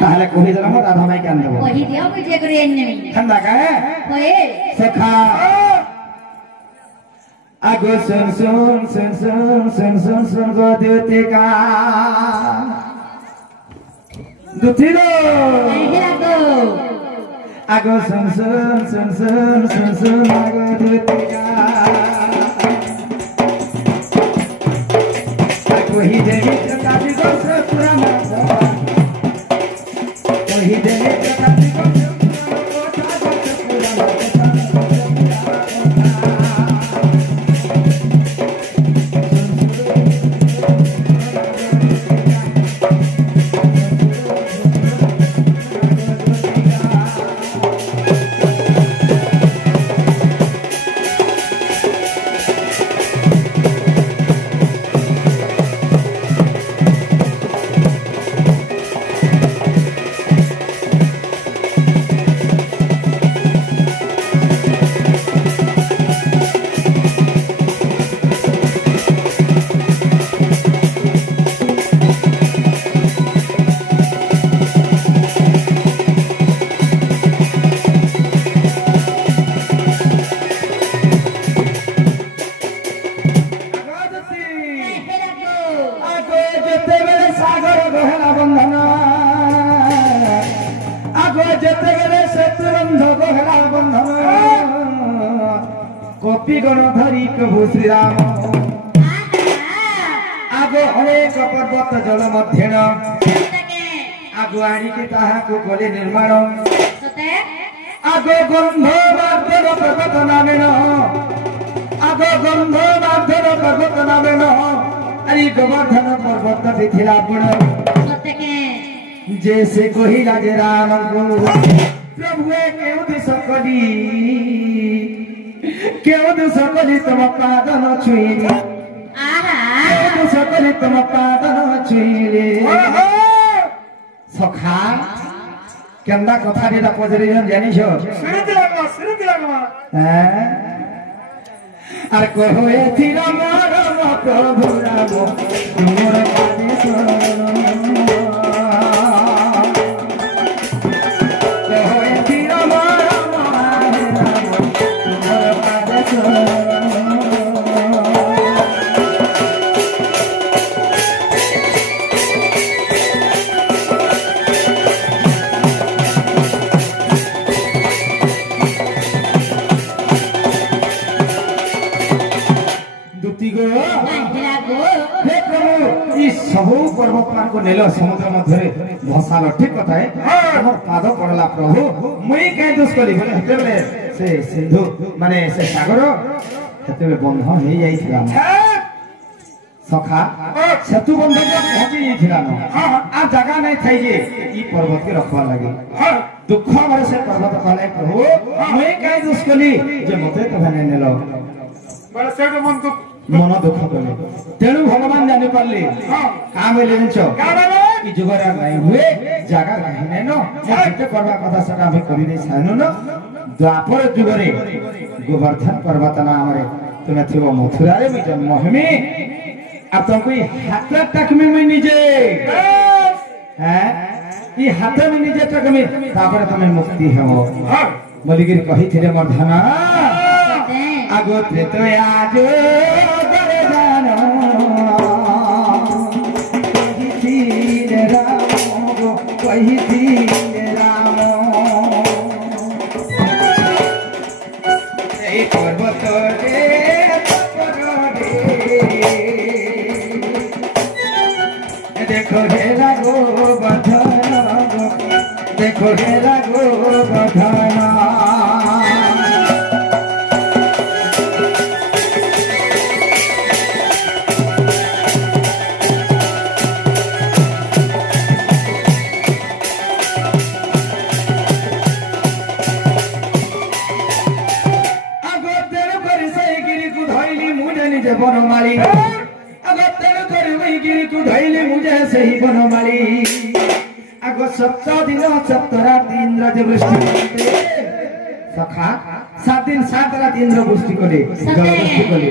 ताहले कहि देला म राधा माई कान देबो कहि दियो बुझे करे एन्ने ठंडा का है होए सखा आगो सुन सुन सुन सुन सुन सुन सुन गो देवते का दुथिरो हेरा गो आगो सुन सुन सुन सुन सुन सुन आगो देवते का आगो ही देवी काटी गो पुराना ही देवी काटी गो कॉपी गणधरी प्रभु श्री राम आगो अनेक पर्वत जल मध्यन आगो आणिके ताहाको गले निर्माण आगो गंध मार्दन पर्वत नामेन आगो गंध मार्दन पर्वत नामेन अरे गोवर्धन पर्वत मिथिला गुण जैसे कहिला जे राम प्रभु केउ दिस कली केउ दिस कली तम पादन छुइले केउ दिस कली तम पादन छुइले सखा केंदा कथा दिला पजरी जन जानिछो सिर दिलागमा आर कहो एथिर मरम प्रभु राम तुमर पादे शरण सबू पर्वत मान को नेलो समुद्र मध्य भसाल ठीक कथा है हमर पाद पड़ला प्रभु मुई कहीं दोष करी बोले हेते बेले से सिंधु माने से सागर हेते बेले बंध हो जाई थिला सखा सेतु बंध के पहुंची जाई थिला न आ जगह नहीं थाई जे ई पर्वत के रखवा लागे दुख हमर से पर्वत कहले प्रभु मुई कहीं दोष कली जे मते कथा नहीं नेलो बड़ा से मन दुख कले तेणु भगवान जानि पारले काम लेनछ ई जुगरा नहीं हुए जागा नहीं न जेते करबा कथा सटा हम करि नै सानु न द्वापर जुगरे गोवर्धन पर्वत नामरे तुमे थिबो मथुरा रे मी जन्म हमी अब तुमको ई हाथ तक में मैं निजे हैं ई हाथ में निजे तक में तापर तुमे मुक्ति हेबो मलिगिर कहि थिले मर्धना आगो तो आज वही राम पर्वत देखो हेरा गोवर्धन देखो हेरा गोवर्धन बनमाली अगर तेरे कर वही गिरी तू ढैले मुझे सही बनमाली अगर सप्त दिन सप्तरा इंद्र जब वृष्टि सखा 7 दिन 7 रात इंद्र वृष्टि करे जल वृष्टि करे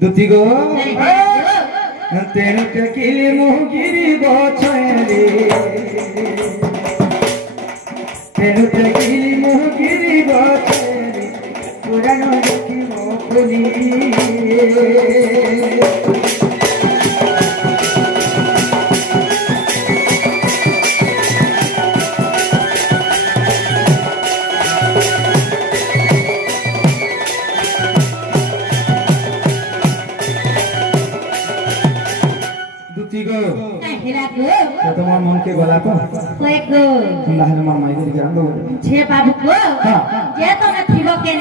दुती गो तेरे के किले मुह गिरी गो छरे তোমার মন কে গলা তো कोई को লাহলে মার মাইকে জ্ঞান দেবো छे बाबू को हाँ। जे तो न थिबो के